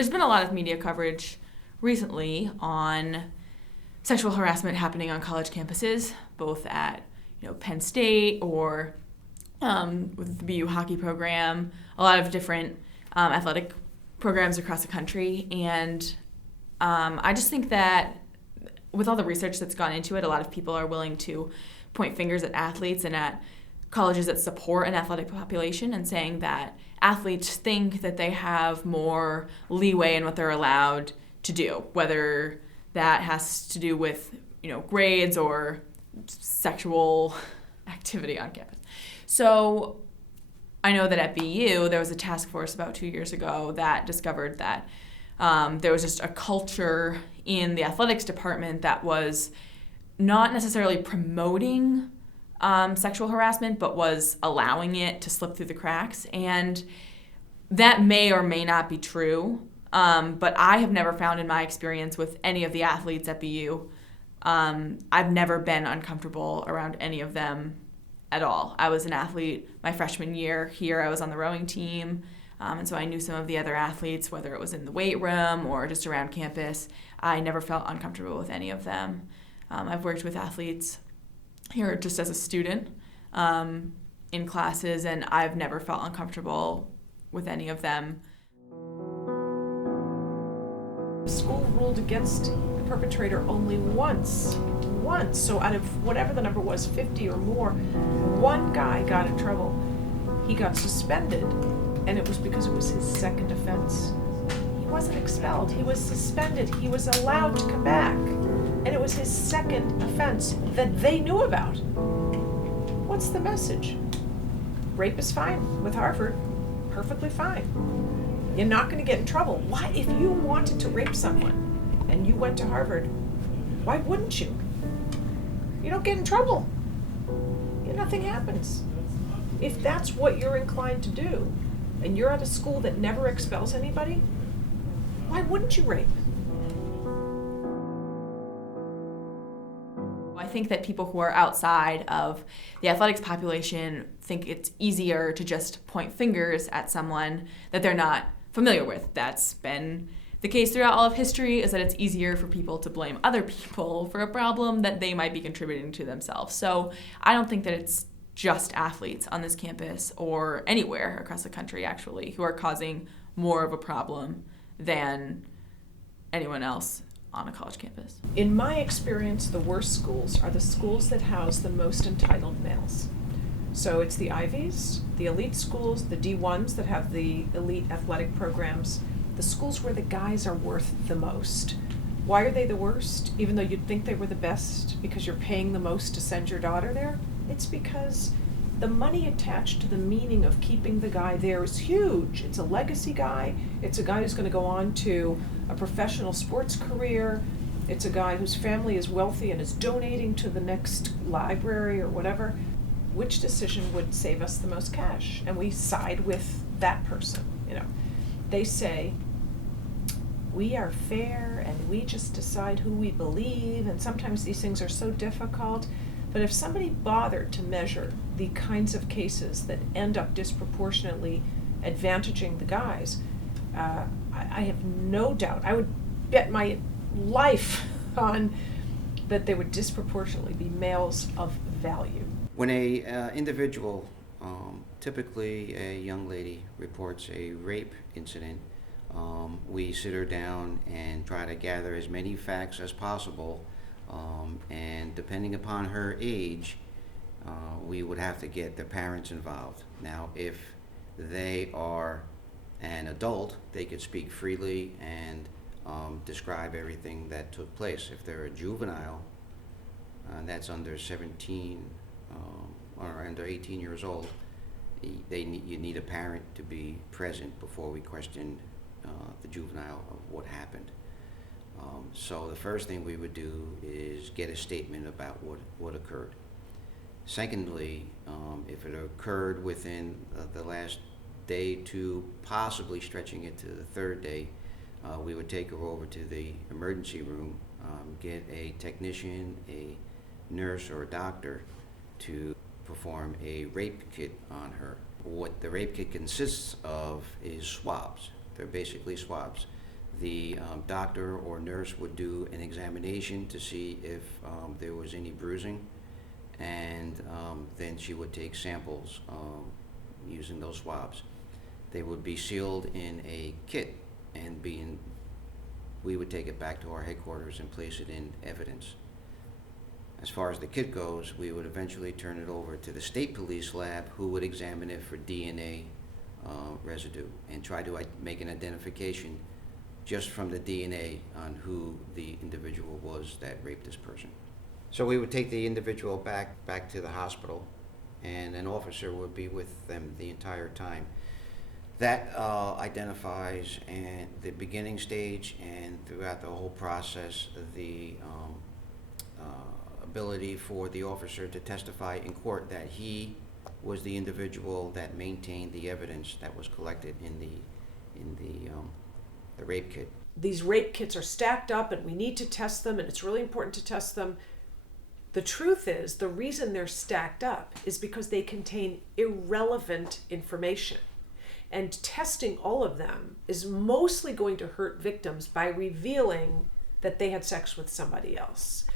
there's been a lot of media coverage recently on sexual harassment happening on college campuses, both at Penn State or with the BU hockey program, a lot of different athletic programs across the country. And I just think that with all the research that's gone into it, a lot of people are willing to point fingers at athletes and at colleges that support an athletic population and saying that athletes think that they have more leeway in what they're allowed to do, whether that has to do with grades or sexual activity on campus. So I know that at BU there was a task force about 2 years ago that discovered that there was just a culture in the athletics department that was not necessarily promoting sexual harassment, but was allowing it to slip through the cracks. And that may or may not be true, but I have never found in my experience with any of the athletes at BU, I've never been uncomfortable around any of them at all. I was an athlete my freshman year here. I was on the rowing team, and so I knew some of the other athletes, whether it was in the weight room or just around campus. I never felt uncomfortable with any of them. I've worked with athletes here just as a student in classes, and I've never felt uncomfortable with any of them. The school ruled against the perpetrator only once. So out of whatever the number was, 50 or more, one guy got in trouble. He got suspended, and it was because it was his second offense. He wasn't expelled, he was suspended. He was allowed to come back, and it was his second offense that they knew about. What's the message? Rape is fine with Harvard, perfectly fine. You're not going to get in trouble. Why, if you wanted to rape someone and you went to Harvard, why wouldn't you? You don't get in trouble. Nothing happens. If that's what you're inclined to do, and you're at a school that never expels anybody, why wouldn't you rape? I think that people who are outside of the athletics population think it's easier to just point fingers at someone that they're not familiar with. That's been the case throughout all of history, is that it's easier for people to blame other people for a problem that they might be contributing to themselves. So I don't think that it's just athletes on this campus or anywhere across the country, actually, who are causing more of a problem than anyone else on a college campus. In my experience, the worst schools are the schools that house the most entitled males. So it's the Ivies, the elite schools, the D1s that have the elite athletic programs, the schools where the guys are worth the most. Why are they the worst, even though you'd think they were the best because you're paying the most to send your daughter there? It's because the money attached to the meaning of keeping the guy there is huge. It's a legacy guy. It's a guy who's going to go on to a professional sports career. It's a guy whose family is wealthy and is donating to the next library or whatever. Which decision would save us the most cash? And we side with that person. They say, we are fair and we just decide who we believe, and sometimes these things are so difficult. But if somebody bothered to measure the kinds of cases that end up disproportionately advantaging the guys, I have no doubt, I would bet my life on that there would disproportionately be males of value. When a individual, typically a young lady, reports a rape incident, we sit her down and try to gather as many facts as possible, and depending upon her age, we would have to get the parents involved. Now, if they are an adult, they could speak freely and describe everything that took place. If they're a juvenile, that's under 17 or under 18 years old, you need a parent to be present before we question the juvenile of what happened. So the first thing we would do is get a statement about what occurred. Secondly, if it occurred within the last day, two, possibly stretching it to the third day, we would take her over to the emergency room, get a technician, a nurse, or a doctor to perform a rape kit on her. What the rape kit consists of is swabs. They're basically swabs. the doctor or nurse would do an examination to see if there was any bruising, and then she would take samples using those swabs. They would be sealed in a kit, and we would take it back to our headquarters and place it in evidence. As far as the kit goes, we would eventually turn it over to the state police lab, who would examine it for DNA residue and try to make an identification just from the DNA on who the individual was that raped this person. So we would take the individual back to the hospital, and an officer would be with them the entire time. That identifies and the beginning stage and throughout the whole process the ability for the officer to testify in court that he was the individual that maintained the evidence that was collected in the rape kit. These rape kits are stacked up and we need to test them, and it's really important to test them. The truth is, the reason they're stacked up is because they contain irrelevant information. And testing all of them is mostly going to hurt victims by revealing that they had sex with somebody else.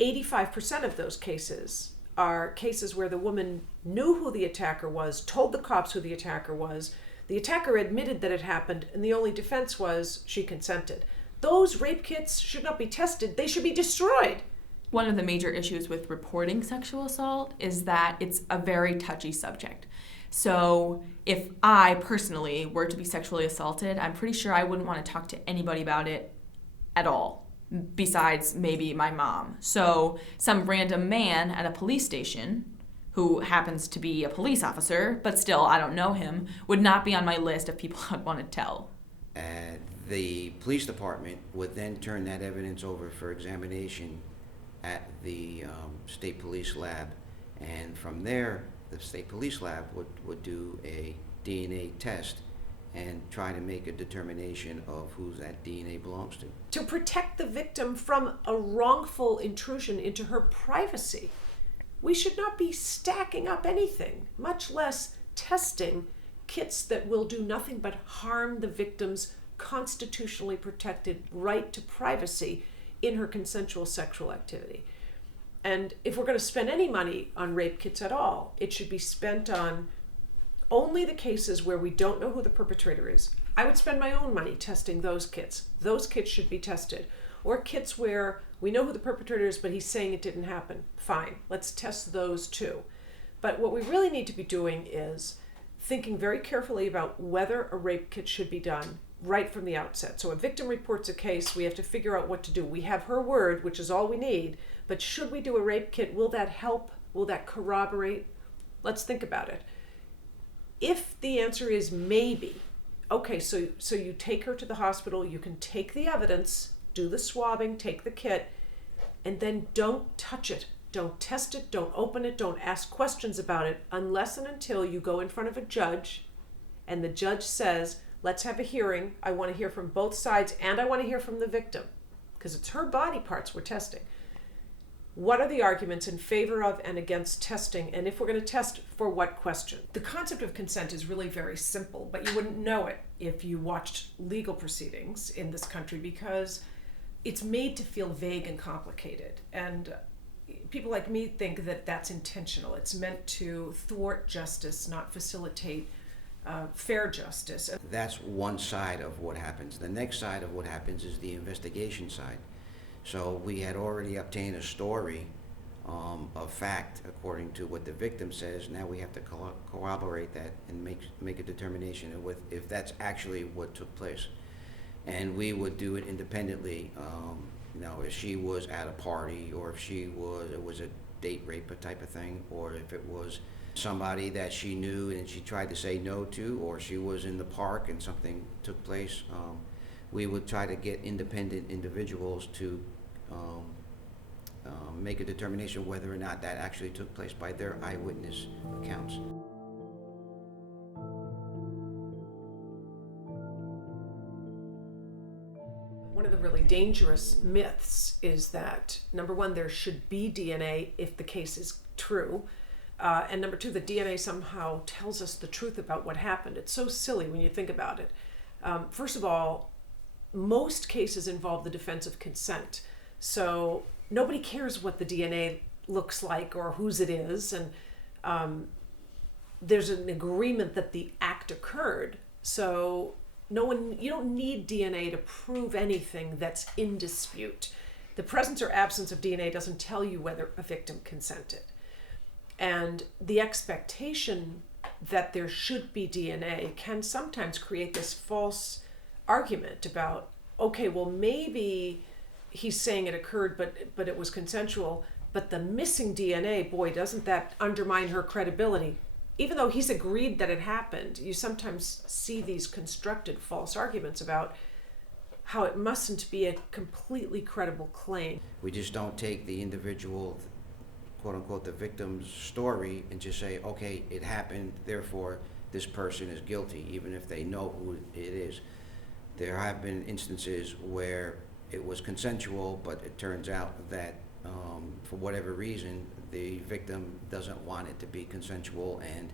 85% of those cases are cases where the woman knew who the attacker was, told the cops who the attacker was, the attacker admitted that it happened, and the only defense was she consented. Those rape kits should not be tested, they should be destroyed. One of the major issues with reporting sexual assault is that it's a very touchy subject. So if I personally were to be sexually assaulted, I'm pretty sure I wouldn't want to talk to anybody about it at all, besides maybe my mom. So some random man at a police station who happens to be a police officer, but still I don't know him, would not be on my list of people I'd want to tell. The police department would then turn that evidence over for examination at the state police lab, and from there the state police lab would do a DNA test and try to make a determination of who that DNA belongs to. To protect the victim from a wrongful intrusion into her privacy. We should not be stacking up anything, much less testing kits that will do nothing but harm the victim's constitutionally protected right to privacy in her consensual sexual activity. And if we're going to spend any money on rape kits at all, it should be spent on only the cases where we don't know who the perpetrator is. I would spend my own money testing those kits. Those kits should be tested. Or kits where we know who the perpetrator is, but he's saying it didn't happen. Fine, let's test those too. But what we really need to be doing is thinking very carefully about whether a rape kit should be done right from the outset. So a victim reports a case, we have to figure out what to do. We have her word, which is all we need, but should we do a rape kit? Will that help? Will that corroborate? Let's think about it. If the answer is maybe, okay, so you take her to the hospital, you can take the evidence, do the swabbing, take the kit, and then don't touch it. Don't test it, don't open it, don't ask questions about it unless and until you go in front of a judge and the judge says, let's have a hearing. I want to hear from both sides and I want to hear from the victim because it's her body parts we're testing. What are the arguments in favor of and against testing? And if we're going to test, for what question? The concept of consent is really very simple, but you wouldn't know it if you watched legal proceedings in this country because it's made to feel vague and complicated. And people like me think that that's intentional. It's meant to thwart justice, not facilitate fair justice. That's one side of what happens. The next side of what happens is the investigation side. So we had already obtained a story of fact according to what the victim says. Now we have to corroborate that and make a determination of if that's actually what took place. And we would do it independently. If she was at a party, or if it was a date rape type of thing, or if it was somebody that she knew and she tried to say no to, or she was in the park and something took place, we would try to get independent individuals to make a determination whether or not that actually took place by their eyewitness accounts. One of the really dangerous myths is that, number one, there should be DNA if the case is true. And number two, the DNA somehow tells us the truth about what happened. It's so silly when you think about it. First of all, most cases involve the defense of consent. So nobody cares what the DNA looks like or whose it is, and there's an agreement that the act occurred. So you don't need DNA to prove anything that's in dispute. The presence or absence of DNA doesn't tell you whether a victim consented. And the expectation that there should be DNA can sometimes create this false argument about, okay, well, maybe he's saying it occurred, but it was consensual, but the missing DNA, boy, doesn't that undermine her credibility? Even though he's agreed that it happened, you sometimes see these constructed false arguments about how it mustn't be a completely credible claim. We just don't take the individual, quote unquote, the victim's story and just say, okay, it happened, therefore this person is guilty, even if they know who it is. There have been instances where it was consensual, but it turns out that for whatever reason, the victim doesn't want it to be consensual and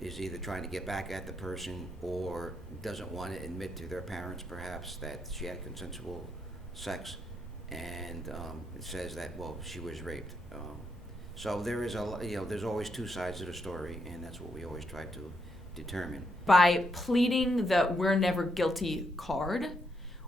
is either trying to get back at the person or doesn't want to admit to their parents perhaps that she had consensual sex, and it says that, well, she was raped. So there is there's always two sides to the story, and that's what we always try to determine. By pleading the "we're never guilty" card,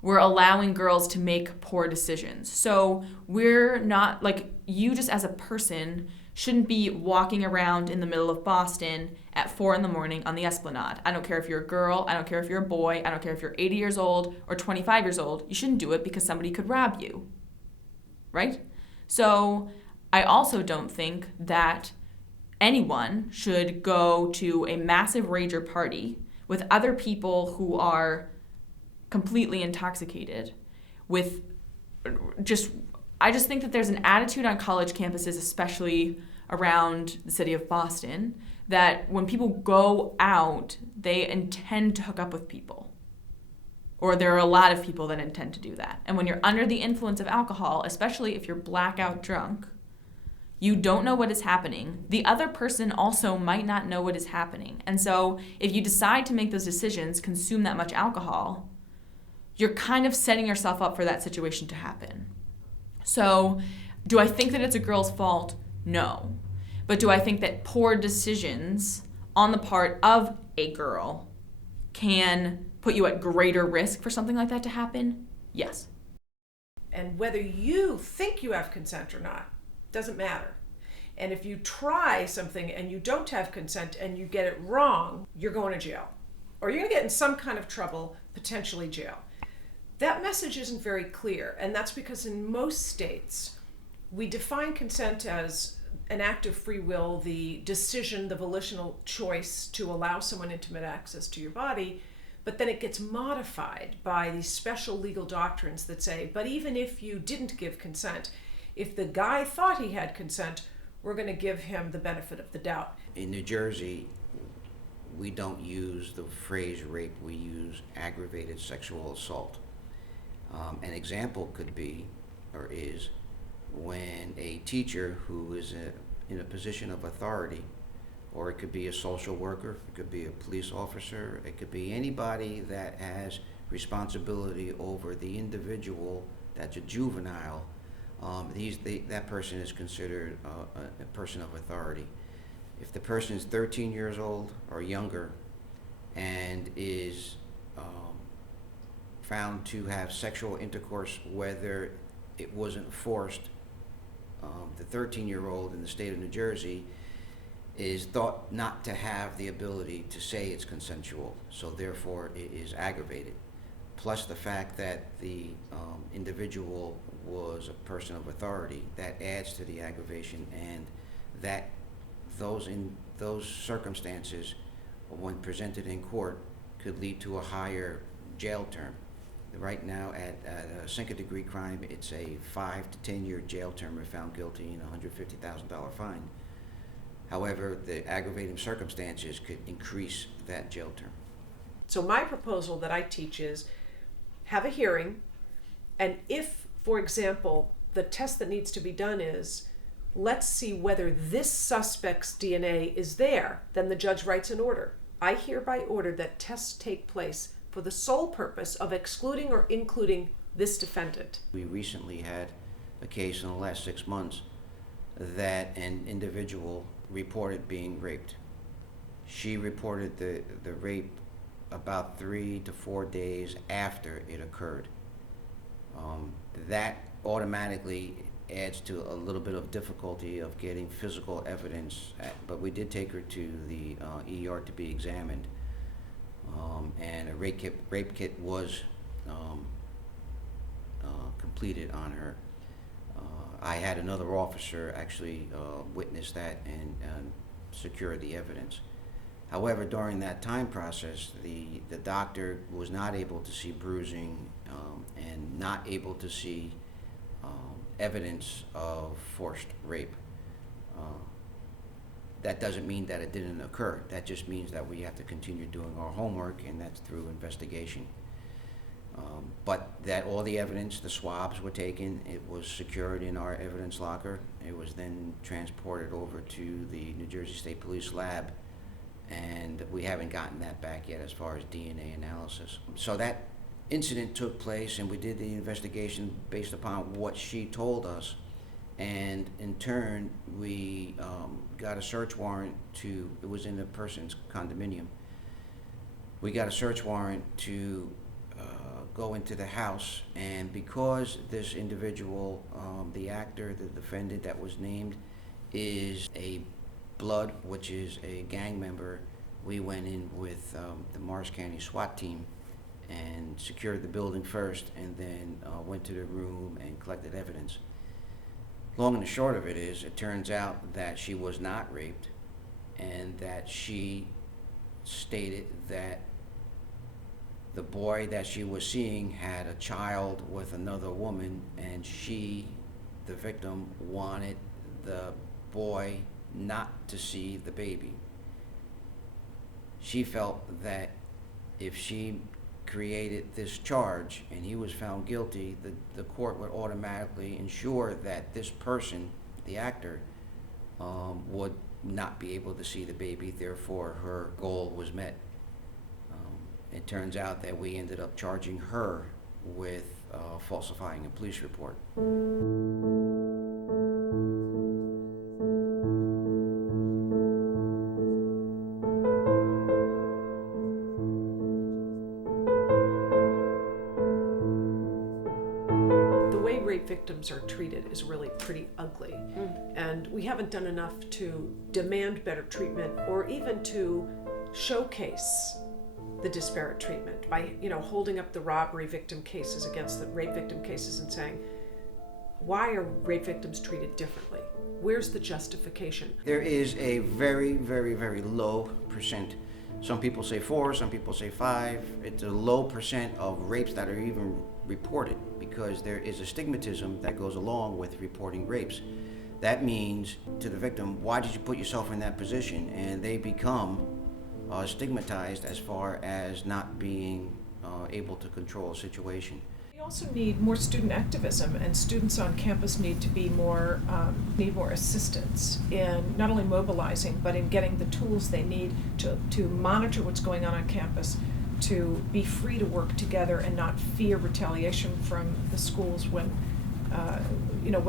we're allowing girls to make poor decisions. So we're not, like, you just as a person shouldn't be walking around in the middle of Boston at 4 a.m. on the Esplanade. I don't care if you're a girl, I don't care if you're a boy, I don't care if you're 80 years old or 25 years old. You shouldn't do it because somebody could rob you, right? So I also don't think that anyone should go to a massive rager party with other people who are completely intoxicated with I just think that there's an attitude on college campuses, especially around the city of Boston, that when people go out, they intend to hook up with people. Or there are a lot of people that intend to do that. And when you're under the influence of alcohol, especially if you're blackout drunk, you don't know what is happening. The other person also might not know what is happening. And so if you decide to make those decisions, consume that much alcohol, you're kind of setting yourself up for that situation to happen. So do I think that it's a girl's fault? No. But do I think that poor decisions on the part of a girl can put you at greater risk for something like that to happen? Yes. And whether you think you have consent or not doesn't matter. And if you try something and you don't have consent and you get it wrong, you're going to jail. Or you're going to get in some kind of trouble, potentially jail. That message isn't very clear, and that's because in most states, we define consent as an act of free will, the decision, the volitional choice to allow someone intimate access to your body, but then it gets modified by these special legal doctrines that say, but even if you didn't give consent, if the guy thought he had consent, we're going to give him the benefit of the doubt. In New Jersey, we don't use the phrase rape, we use aggravated sexual assault. An example could be, or is, when a teacher who is in a position of authority, or it could be a social worker, it could be a police officer, it could be anybody that has responsibility over the individual that's a juvenile, that person is considered a person of authority. If the person is 13 years old or younger and is found to have sexual intercourse, whether it wasn't forced, the 13-year-old in the state of New Jersey is thought not to have the ability to say it's consensual, so therefore it is aggravated. Plus the fact that the individual was a person of authority, that adds to the aggravation, and that those circumstances, when presented in court, could lead to a higher jail term. Right now, at a second-degree crime, it's a 5 to 10 year jail term if found guilty and a $150,000 fine. However, the aggravating circumstances could increase that jail term. So my proposal that I teach is have a hearing, and if, for example, the test that needs to be done is, let's see whether this suspect's DNA is there, then the judge writes an order. I hereby order that tests take place for the sole purpose of excluding or including this defendant. We recently had a case in the last 6 months that an individual reported being raped. She reported the rape about 3 to 4 days after it occurred. That automatically adds to a little bit of difficulty of getting physical evidence, but we did take her to the ER to be examined, and a rape kit was completed on her. I had another officer actually witness that and secure the evidence. However, during that time process, the doctor was not able to see bruising and not able to see evidence of forced rape. That doesn't mean that it didn't occur. That just means that we have to continue doing our homework, and that's through investigation. But that all the evidence, the swabs were taken, it was secured in our evidence locker. It was then transported over to the New Jersey State Police lab, and we haven't gotten that back yet as far as DNA analysis. So that incident took place, and we did the investigation based upon what she told us, and in turn we got a search warrant it was in the person's condominium. We got a search warrant to go into the house, and because this individual, the actor, the defendant that was named, is a Blood, which is a gang member, we went in with the Morris County SWAT team and secured the building first, and then went to the room and collected evidence. Long and the short of it is, it turns out that she was not raped, and that she stated that the boy that she was seeing had a child with another woman, and she, the victim, wanted the boy not to see the baby. She felt that if she created this charge and he was found guilty, the court would automatically ensure that this person, the actor, would not be able to see the baby. Therefore, her goal was met. It turns out that we ended up charging her with falsifying a police report. Victims are treated is really pretty ugly, and we haven't done enough to demand better treatment or even to showcase the disparate treatment by holding up the robbery victim cases against the rape victim cases and saying, why are rape victims treated differently? Where's the justification? There is a very, very, very low percent. Some people say 4, some people say 5. It's a low percent of rapes that are even reported, because there is a stigmatism that goes along with reporting rapes. That means to the victim, why did you put yourself in that position? And they become stigmatized as far as not being able to control a situation. We also need more student activism, and students on campus need to be more assistance in not only mobilizing, but in getting the tools they need to monitor what's going on campus, to be free to work together and not fear retaliation from the schools when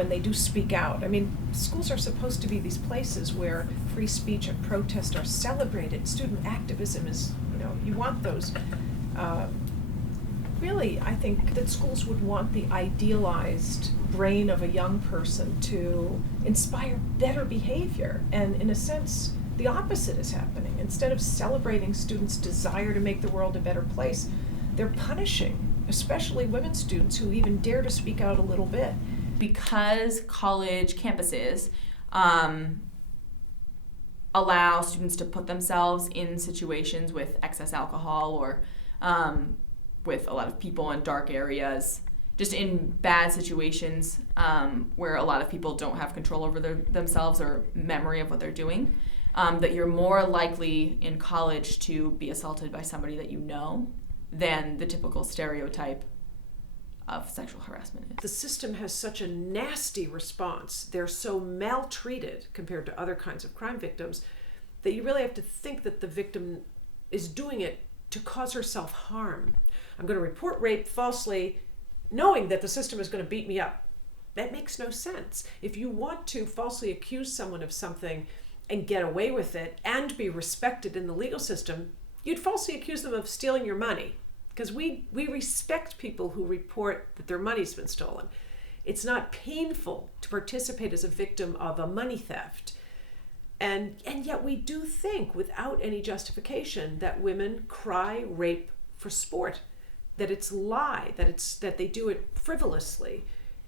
they do speak out. I mean, schools are supposed to be these places where free speech and protest are celebrated. Student activism is, you want those. Really, I think that schools would want the idealized brain of a young person to inspire better behavior, and in a sense, the opposite is happening. Instead of celebrating students' desire to make the world a better place, they're punishing, especially women students who even dare to speak out a little bit. Because college campuses allow students to put themselves in situations with excess alcohol or with a lot of people in dark areas, just in bad situations where a lot of people don't have control over themselves or memory of what they're doing, that you're more likely in college to be assaulted by somebody that you know than the typical stereotype of sexual harassment is. The system has such a nasty response. They're so maltreated compared to other kinds of crime victims that you really have to think that the victim is doing it to cause herself harm. I'm going to report rape falsely, knowing that the system is going to beat me up. That makes no sense. If you want to falsely accuse someone of something and get away with it and be respected in the legal system, you'd falsely accuse them of stealing your money, because we respect people who report that their money's been stolen. It's not painful to participate as a victim of a money theft. And yet we do think, without any justification, that women cry rape for sport, that it's lie, that they do it frivolously.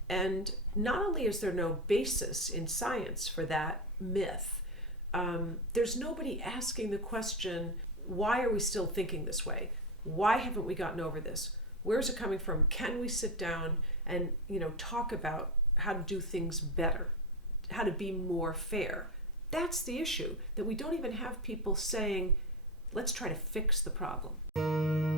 And not only is there no basis in science for that myth, there's nobody asking the question, why are we still thinking this way? Why haven't we gotten over this? Where's it coming from? Can we sit down and talk about how to do things better, how to be more fair? That's the issue, that we don't even have people saying, let's try to fix the problem.